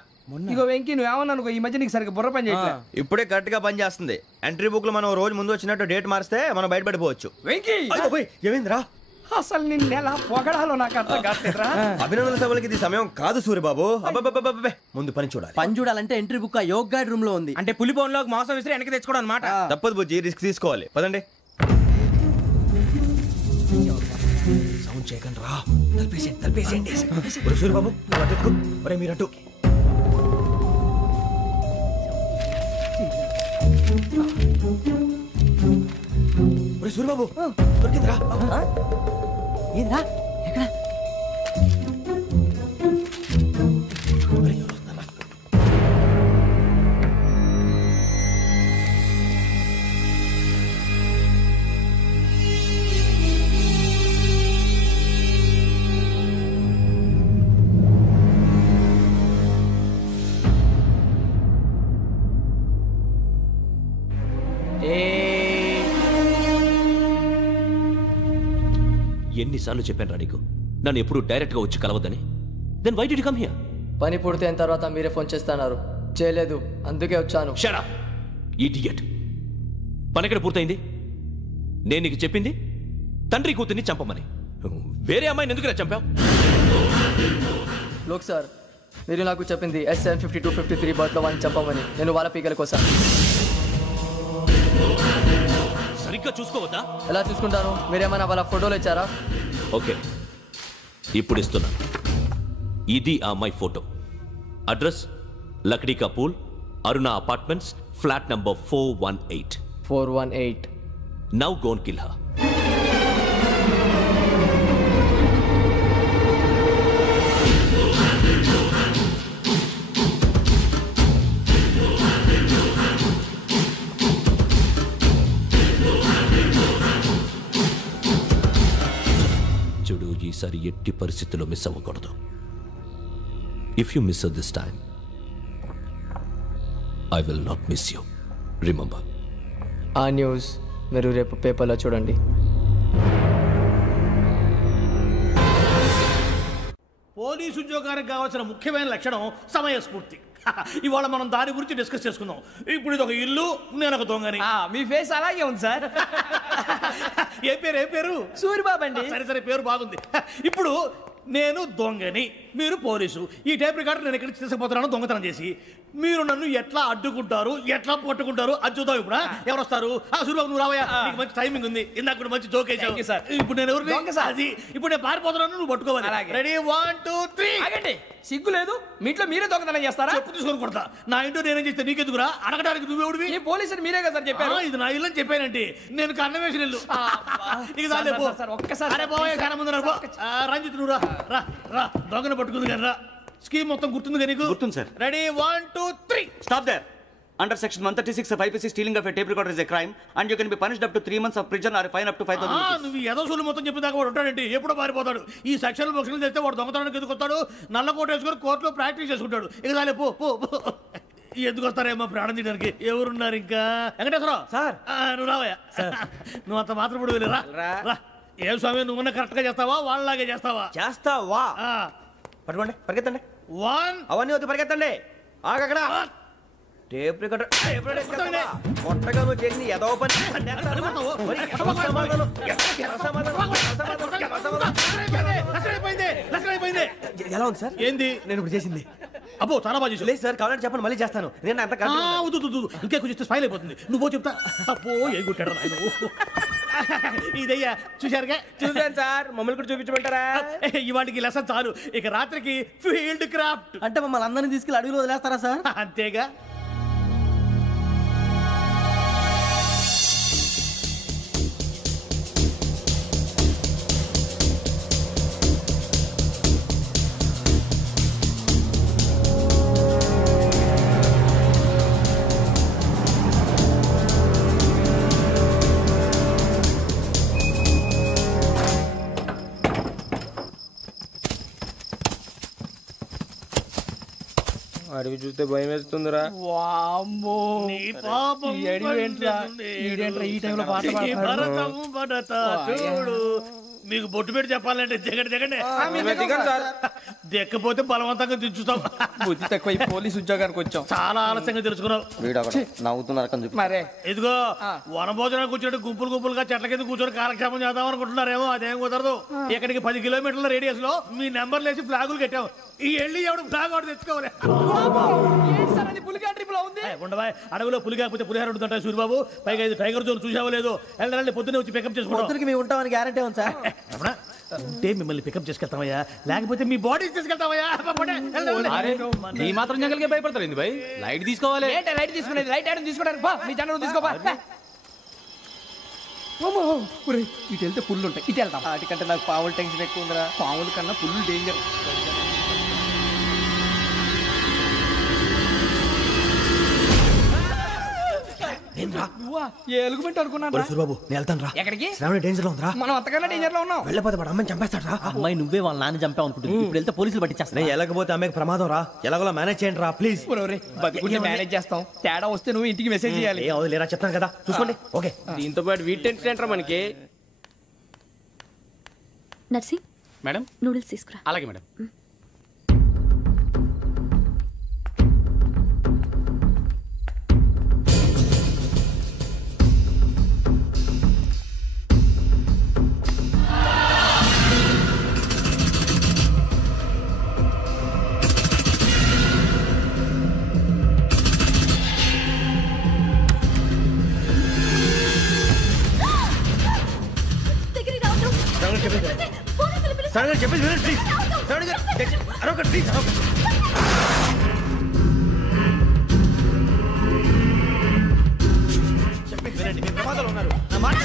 ఇగో వెంకీ, నువ్వేమన్నా అనుకో, ఈ మధ్య నీకు సరిగ్గా బుర్ర పని చేయట్లే. ఇప్పుడే కరెక్ట్ గా పని చేస్తుంది. ఎంట్రీ బుక్ లో మనం రోజు ముందు వచ్చినట్టు డేట్ మారిస్తే మనం బయటపడిపోవచ్చు. వెంకీ ఏమైందిరా? అసలు నిన్న ఎలా పొగడాలో నాకు అర్థం కాట్లేదురా. అభినందన సభలకి ఇది సమయం కాదు సూరిబాబు. అబ్బబ్బబ్బబ్బే, ముందు పని చూడాలి. పని చూడాలంటే ఎంట్రీ బుక్ ఆ యోగ్ గైడ్ రూమ్ లో ఉంది. అంటే పులి బోన్లోకి మాంసం విసిరి వెనక్కి తెచ్చుకోవడం అనమాట. తప్పదు బుజ్జి, రిస్క్ తీసుకోవాలి. పదండి. సౌండ్ చేయకండి రా. తలపేసేయండి. సూరిబాబు మీరట్టు. సూరిబాబు దొరికిందిరా. ఏంద్రా? ఎక్కడ? ఎన్నిసార్లు చెప్పాను రా నీకు, నన్ను ఎప్పుడు డైరెక్ట్ గా వచ్చి కలవద్దని? Then why did you come here? పని పూర్తయిన తర్వాత మీరే ఫోన్ చేస్తున్నారు. చేయలేదు, అందుకే వచ్చాను. Shut up idiot. పని ఎక్కడ పూర్తయింది? నేను నీకు చెప్పింది తండ్రి కూతుర్ని చంపమని. వేరే అమ్మాయిని ఎందుకు చంపావు? లోక్ సార్, మీరు నాకు చెప్పింది SN5253 బర్త్లో వాళ్ళని చంపమని. నేను వాళ్ళ పీకల కోసం. సరిగ్గా చూసుకోవద్దా? ఎలా చూసుకుంటాను? మీరేమైనా వాళ్ళ ఫోటోలు ఇచ్చారా? ఓకే, ఇప్పుడు ఇస్తున్నాను. ఇది ఆ అమ్మాయి ఫోటో. అడ్రస్ లక్డీ కా pool, Aruna apartments, flat number 418. 418. Now go and kill her. చూడు, ఈసారి ఎట్టి పరిస్థితుల్లో మిస్ అవ్వకూడదు. If you miss this time I will not miss you. Remember. ఆ న్యూస్ మీరు రేపు పేపర్లో చూడండి. పోలీసు ఉద్యోగానికి కావాల్సిన ముఖ్యమైన లక్షణం సమయస్ఫూర్తి. ఇవాళ మనం దాని గురించి డిస్కస్ చేసుకుందాం. ఇప్పుడు ఇది ఒక ఇల్లు, నేను ఒక దొంగని. మీ ఫేస్ అలాగే ఉంది సార్. ఏ పేరు? సూరిబాబు అండి. సరే పేరు బాగుంది. ఇప్పుడు నేను దొంగని, మీరు పోలీసు. ఈ టైప్ రికార్డు నేను ఎక్కడికి తీసుకుపోతున్నాను దొంగతనం చేసి. మీరు నన్ను ఎట్లా అడ్డుకుంటారు, ఎట్లా పట్టుకుంటారు అది చూద్దాం. ఇప్పుడు ఎవరు వస్తారు? సూర్యబాబు నువ్వు రావయ్యా, నీకు మంచి టైమింగ్ ఉంది. ఇందాక కూడా మంచి జోక్ వేసావు సార్. ఇప్పుడు నేను ఎవరు? అది ఇప్పుడు నేను పారిపోతున్నాను, నువ్వు పట్టుకోవాలి. రెడీ 1 2 3. ఆగండి, సిగ్గు లేదు? మీ ఇంట్లో మీరే దొంగతనం చేస్తారా? చెప్పు తీసుకొని కొడతా. నా ఇంట్లో నేనేం చేస్తే నీకెందుకురా? అడగడానికి నువ్వెవడివి? ఈ పోలీసులు మీరే కదా సార్ చెప్పారు. ఇది నా ఇల్లు అని చెప్పానంటే నేను కన్నం వేసిన ఇల్లు. ఒక్కసారి రంజిత్ నువ్వు రా రా, దొంగను పట్టుకుంది కానీ రా. స్కీమ్ మొత్తం గుర్తుంది కానీ నీకు? గుర్తుంది sir. Ready 1 2 3. Stop there. Under section 136 of IPC, stealing of a tape recorder is a crime and you can be punished up to 3 months of prison or a fine up to 5,000 rupees. నువ్వు ఏదో సూలు మొత్తం చెప్పేదాకా వాడు ఉంటాడండి, ఎప్పుడో పారిపోతాడు. ఈ సెక్షన్లు బొక్షన్లు చేస్తే వాడు దొంగతనానికి ఎందుకు వస్తాడు? నల్ల కోట వేసుకొని కోర్టులో ప్రాక్టీస్ చేసుకుంటాడు. ఇక చాలే పో పో. ఎందుకు వస్తారేమో ప్రాణం తీయడానికి? ఎవరున్నారు ఇంకా? వెంకటేశ్వరరావు సార్, నువ్వు రావయ్యా. నువ్వు అంత మాత్రం ఇప్పుడు వెళ్ళి రా. ఏం స్వామి, నువ్వు కరెక్ట్ గా చేస్తావా వాళ్ళలాగే చేస్తావా? చేస్తావా? పట్టుకోండి, పరిగెత్తండి. 1 అవన్నీ వద్దు, పరిగెత్తండి. ఆగక్కడ టేప్ రికార్డర్ కొట్టగా నువ్వు చేసి ఏదో పని ఎలా ఉంది సార్? ఏంది నేను ఇప్పుడు చేసింది? అబ్బో చాలా బాగా చేసి. లేదు సార్, కావాలంటే చెప్పండి, మళ్ళీ చేస్తాను. నేను అంత ఇంకే కొంచెం స్మైల్ అయిపోతుంది. నువ్వు చెప్తా. అబ్బో ఏ గుట్టాడు ఇదయ్యా. చూశారుగా? చూసాను సార్. మమ్మల్ని కూడా చూపించమంటారా? ఇవాటికి లెసన్ చాలు. ఇక రాత్రికి ఫీల్డ్ క్రాఫ్ట్. అంటే మమ్మల్ని అందరినీ తీసుకెళ్ళి అడవిలో వదిలేస్తారా సార్? అంతేగా. అడవి చూస్తే భయం వేస్తుందిరా. చూడు, మీకు బొట్టు పెట్టి చెప్పాలంటే దిగండి. దిక్కపోతే బలవంతంగా దించుతాం. బుద్ధి తక్కువ పోలీసు ఉద్యోగానికి వచ్చాం. చాలా ఆలస్యంగా తెలుసుకున్నావు. నవ్వుతున్నారు. ఇదిగో వనభోజనానికి కూర్చోటి గుంపులుగా చెట్ల కింద కూర్చొని కాలక్షేపం చేద్దాం అనుకుంటున్నారేమో. అదేం కుదరదు. ఇక్కడికి 10 కిలోమీటర్ల రేడియస్ లో మీ నెంబర్లు వేసి ఫ్లాగులు కట్టాం. ఈ వెళ్ళి ఎవడు ఫ్లాగ్ ఒకటి తెచ్చుకోవాలి. ఉండవా, అడవిలో పులి కాకపోతే పులిహార ఉంటుంటాయి సూర్యబాబు. పైగా ఇది టైగర్ జోన్ చూసావో లేదో. వెళ్ళండి, పొద్దున్నే వచ్చి పికప్ చేసుకోవడానికి మేము ఉంటామని గ్యారంటీ ఉంది సార్. అంటే మిమ్మల్ని పికప్ చేసుకెళ్తామయ్యా, లేకపోతే మీ బాడీ తీసుకెళ్తామయ్యా. ఈ మాత్రం జంగల్కే భయపడతారు ఏంది భయ్? లైట్ తీసుకోవాలి. లైట్ తీసుకునేది లైట్ ఐటమ్ తీసుకోవడానికి మీ జంగల్ తీసుకోవా. ఇటు వెళ్తే పుల్లు ఉంటాయి, ఇటు వెళ్తాం. వాటికంటే నాకు పావులు టెన్షన్ ఎక్కువ ఉందిరా. పావుల కన్నా పుల్లు డేంజర్. ఎలుగుబెట్టి అనుకున్నాను. సూర్యబాబు నేను వెళ్తాను రా. ఎక్కడికి? శ్రావణి డేంజర్ లో ఉందిరా. మనం అంతకన్నా డేంజర్ లో ఉన్నాం. వెళ్ళపోతే వాడు అమ్మని చంపేస్తాడు రా. అమ్మాయి నువ్వే వాళ్ళ నాన్న చంపావు అనుకుంటుంది. ఇప్పుడు వెళ్తే పోలీసులు పట్టించేస్తా. నేను వెళ్ళకపోతే అమ్మాయికి ప్రమాదం రా. ఎలాగోలా మేనేజ్ చేయండి రా ప్లీజ్. బతుకుంటే మేనేజ్ చేస్తాం. తేడా వస్తే నువ్వు ఇంటికి మెసేజ్ చేయాలి. లేరా చెప్తాను కదా, చూసుకోండి. ఓకే. దీంతో పాటు వీటి టెంట్ మనకి. నర్సి మేడం, నూడిల్స్ తీసుకురా. అలాగే మేడం. చెప్పేసి ప్లీజ్. అరొక ప్లీజ్. చెప్పేసి వినండి, మీరు ప్రమాదాలు ఉన్నారు. నా మాట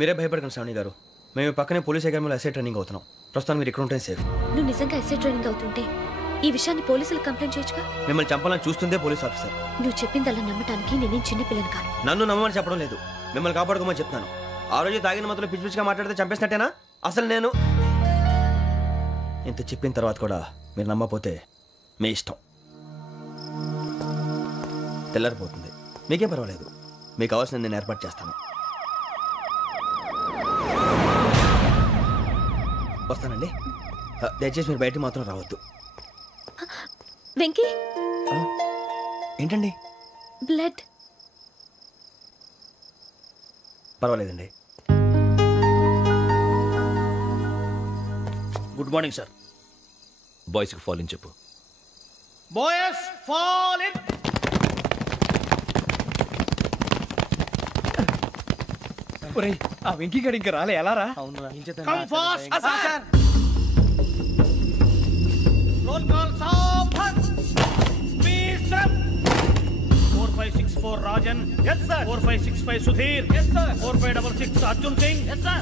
మీరే భయపడకండి శ్రావణి గారు. మేము పక్కనే పోలీస్ అకాడమీలో ఎస్ఐ ట్రైనింగ్ అవుతున్నాం. ప్రస్తుతం మీరు ఇక్కడ ఉంటే సేఫ్. నువ్వు నిజంగా ఎస్ఐ ట్రైనింగ్ అవుతుంటే ఈ విషయాన్ని పోలీసులకు కంప్లైంట్ చేయొచ్చుగా. మిమ్మల్ని చంపాలని చూస్తుందే పోలీస్ ఆఫీసర్. నువ్వు చెప్పిందల్లా నమ్మటానికి నేనేం చిన్న పిల్లని కాను. నన్ను నమ్మమని చెప్పడం లేదు, మిమ్మల్ని కాపాడుకోమని చెప్తాను. ఆ రోజు తాగిన మత్తులో పిచ్చి పిచ్చిగా మాట్లాడితే చంపేసినట్టేనా? అసలు నేను ఇంత చెప్పిన తర్వాత కూడా మీరు నమ్మపోతే మీ ఇష్టం. తెల్లారిపోతుంది, మీకేం పర్వాలేదు. మీకు కావాల్సిన నేను ఏర్పాటు చేస్తాను. వస్తానండి. దయచేసి మీరు బయట మాత్రం రావద్దు. వెంకీ ఏంటండి? బ్లడ్. పర్వాలేదండి. Good morning sir. బాయ్స్కి ఫాల్ ఇన్ చెప్పు. Boys fall in. ఒరేయ్, ఆ వెంకీ గడి ఇంకా రాలే, ఎలా రా? Come fast sir. Roll call సావధాన్. విశ్రమ్. 4564 Rajan. yes sir. 4565 Sudheer. yes sir. 4566 Arjun Singh. yes sir.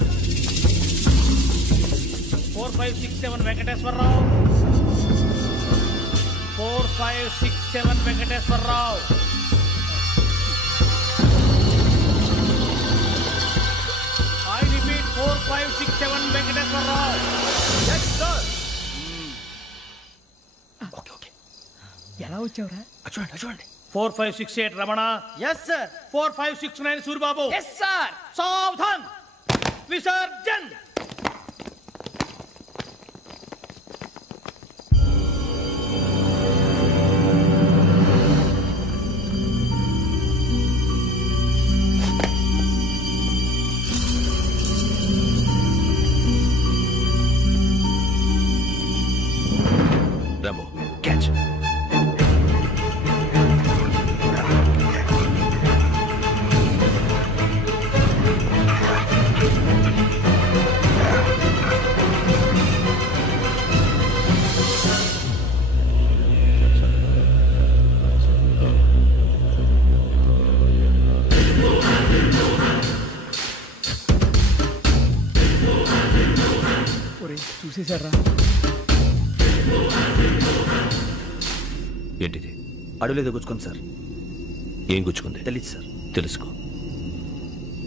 4567 Venkateswara Rao. 4567 Venkateswara Rao. I repeat 4567 Venkateswara Rao. yes sir. ఎలా వచ్చావురా? చూడండి. 4568 Ramana. yes sir. 4569 Suribabu. yes sir. సావధాన్. Visarjan. Rambo, catch. చూసేశారా? ఏంటిది? అడవిలో గుచ్చుకుంది సార్. ఏం గుచ్చుకుంది? తెలీదు సార్. తెలుసుకో,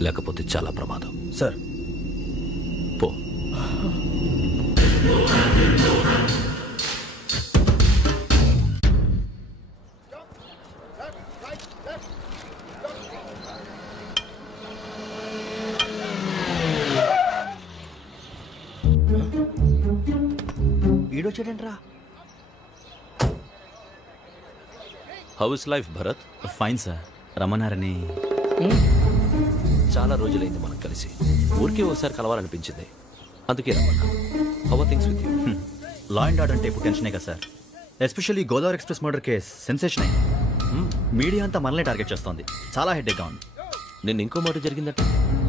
లేకపోతే చాలా ప్రమాదం. సార్ పో. ఈడొచ్చాడంట్రా. How is life Bharat? Fine sir. రమ్మన్నారని. చాలా రోజులైంది మనం కలిసి. ఊరికే ఒకసారి కలవాలనిపించింది, అందుకే రమ్మన్నా. How are things with you? Law and order అంటే ఇప్పుడు టెన్షనే కదా sir. Especially Godavari express murder case sensation అయింది. మీడియా అంతా మనల్ని టార్గెట్ చేస్తోంది. చాలా హెడ్ఏక్గా ఉంది. నిన్న ఇంకో మాట జరిగిందట.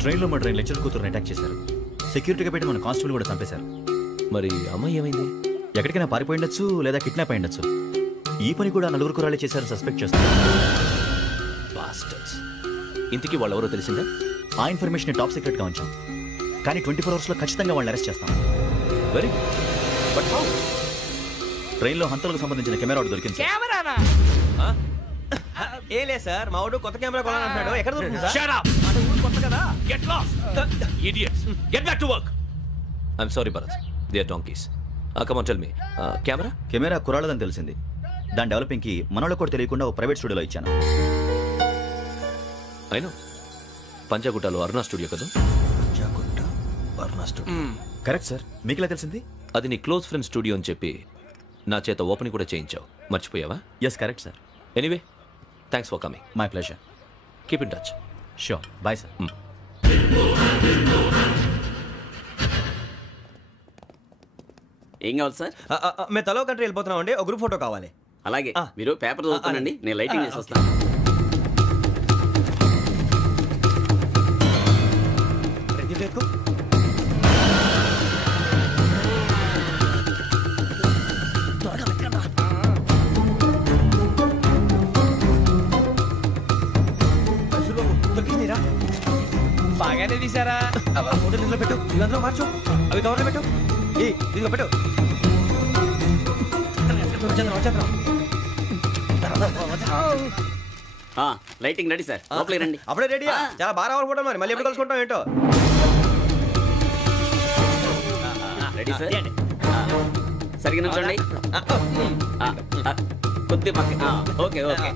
ట్రైన్లో మా ట్రైన్ లెక్చర్ కూతురుని అటాక్ చేశారు. సెక్యూరిటీగా పెట్టి మన కానిస్టేబుల్ కూడా చంపేశారు. మరి అమ్మాయి ఏమైంది? ఎక్కడికైనా పారిపోయి ఉండొచ్చు, లేదా కిడ్నాప్ అయి ఉండొచ్చు. ఈ పని కూడా నలుగురు కురాలే చేశారని సస్పెక్ట్ చేస్తారు. బాస్టర్స్. ఇంతకీ వాళ్ళు ఎవరో తెలిసిందా? ఆ ఇన్ఫర్మేషన్ టాప్ సీక్రెట్ గా ఉంచాం, కానీ 24 అవర్స్లో ఖచ్చితంగా వాళ్ళని అరెస్ట్ చేస్తాం. Very but how? ట్రైన్లో హంతలకు సంబంధించిన కెమెరా ఒకటి దొరికింది. కెమెరానా? ఏలే సార్, మా వాడు కొత్త కెమెరా కొనాలంటున్నాడు. ఎక్కడ దొరుకుతుంది సార్? Shut up! అంటే ఊరు కొత్త కదా. Get lost! Idiots! Get back to work! I'm sorry, Bharat. They are donkeys. Come on, tell me. Camera? Camera కురాలదని తెలిసింది. దాని డెవలపింగ్ కి మనోళ్ళకి కూడా తెలియకుండా ఒక ప్రైవేట్ స్టూడియోలో ఇచ్చాను. అయినా పంజాగుట్టలో అరుణ స్టూడియో కదా? పంజాగుట్ట అరుణ స్టూడియో. Correct sir. మీకు ఎలా తెలిసింది? అది నీ క్లోజ్ ఫ్రెండ్ స్టూడియో అని చెప్పి నా చేత ఓపెనింగ్ కూడా చేయించావు. మర్చిపోయావా? Yes correct sir. Anyway, thanks for coming. My pleasure. Keep in touch. Sure. Bye sir. ఏం కావాలి సార్? మేము తలో కంట్రీ వెళ్ళిపోతున్నాం అండి. ఒక గ్రూప్ ఫోటో కావాలి. అలాగే, మీరు పేపర్ చదువుతానండి, నేను లైటింగ్ చేసి వస్తాను. బాగానే తీసారా? ఫోటో ఇందులో పెట్టు, ఇవి అందులో మార్చు, అవి కవర్లో పెట్టు, ఇదిగో పెట్టు. లైటింగ్ రెడీ సార్, లోపలికి రండి. అప్పుడే రెడీ? చాలా బాగా రావాలి ఫోటో, మరి మళ్ళీ ఎప్పుడు కలుసుకుంటాం ఏంటో. రెడీ సార్, సరిగ్గా నుంచోండి, కొద్ది పక్క. Okay okay.